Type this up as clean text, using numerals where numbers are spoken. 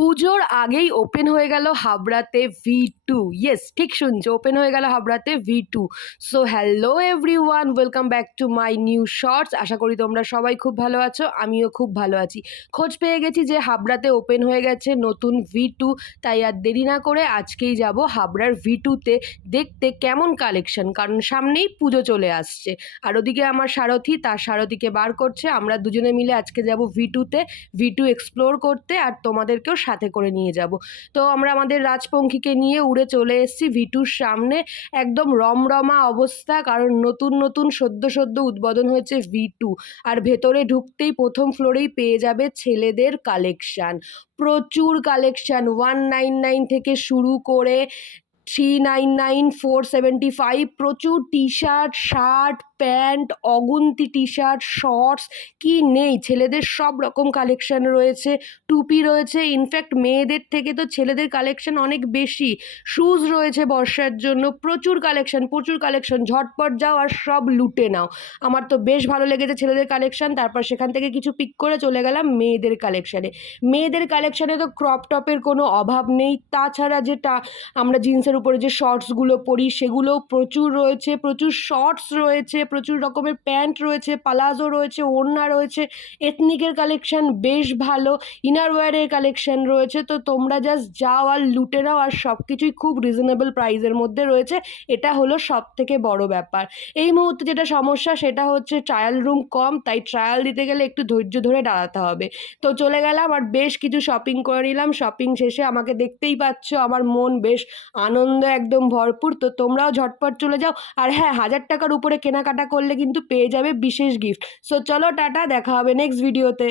পুজোর আগেই ওপেন হয়ে গেল হাবড়াতে V2। ইয়েস, ঠিক শুনছো, ওপেন হয়ে গেল হাবড়াতে V2। So hello everyone, welcome back to my new shorts. আশা করি তোমরা সবাই খুব ভালো আছো, আমিও খুব ভালো আছি। খোঁজ পেয়ে গেছি যে হাবড়াতে ওপেন হয়ে গেছে নতুন V2, তাই আর দেরি না করে আজকেই যাব হাবড়ার V2তে দেখতে কেমন কালেকশন, কারণ সামনেই পুজো চলে আসছে। আর ওদিকে আমার সারথি তার সারথিকে বার করছে, আমরা দুজনে মিলে আজকে যাব V2তে V2 এক্সপ্লোর করতে, আর তোমাদেরকেও সাথে করে নিয়ে যাব। তো আমরা আমাদের রাজপঙ্খীকে নিয়ে উড়ে চলে এসেছি V2র সামনে। একদম রমরমা অবস্থা, কারণ নতুন নতুন সদ্য উদ্বোধন হয়েছে V2। আর ভেতরে ঢুকতেই প্রথম ফ্লোরেই পেয়ে যাবে ছেলেদের কালেকশান, প্রচুর কালেকশান। 199 থেকে শুরু করে 399, 475, প্রচুর টি শার্ট, শার্ট, প্যান্ট, অগুন্তি টি শার্ট, শর্টস, কি নেই। ছেলেদের সব রকম কালেকশান রয়েছে, টুপি রয়েছে। ইনফ্যাক্ট মেয়েদের থেকে তো ছেলেদের কালেকশান অনেক বেশি। শ্যুজ রয়েছে বর্ষার জন্য, প্রচুর কালেকশান। ঝটপট যাও আর সব লুটে নাও। আমার তো বেশ ভালো লেগেছে ছেলেদের কালেকশান। তারপর সেখান থেকে কিছু পিক করে চলে গেলাম মেয়েদের কালেকশানে তো ক্রপ টপের কোনো অভাব নেই। তাছাড়া যেটা আমরা জিন্সের উপরে যে শর্টসগুলো পরি সেগুলোও প্রচুর রয়েছে, প্রচুর শর্টস রয়েছে, প্রচুর রকমের প্যান্ট রয়েছে, পালাজো রয়েছে, ওড়না রয়েছে। এথনিকের কালেকশান বেশ ভালো, ইনারওয়্যারের কালেকশান রয়েছে। তো তোমরা জাস্ট যাও আর লুটে নাও, আর সব কিছুই খুব রিজনেবল প্রাইসের মধ্যে রয়েছে। এটা হলো সব থেকে বড় ব্যাপার। এই মুহূর্তে যেটা সমস্যা সেটা হচ্ছে ট্রায়াল রুম কম, তাই ট্রায়াল দিতে গেলে একটু ধৈর্য ধরে দাঁড়াতে হবে। তো চলে গেলাম আর বেশ কিছু শপিং করে নিলাম। শপিং শেষে আমাকে দেখতেই পাচ্ছ, আমার মন বেশ আনন্দ একদম ভরপুর। তো তোমরাও ঝটপট চলে যাও। আর হ্যাঁ, 1000 টাকার উপরে কেনাকাটা করলে কিন্তু পেয়ে যাবে বিশেষ গিফট। সো চলো টাটা, দেখা হবে নেক্সট ভিডিওতে।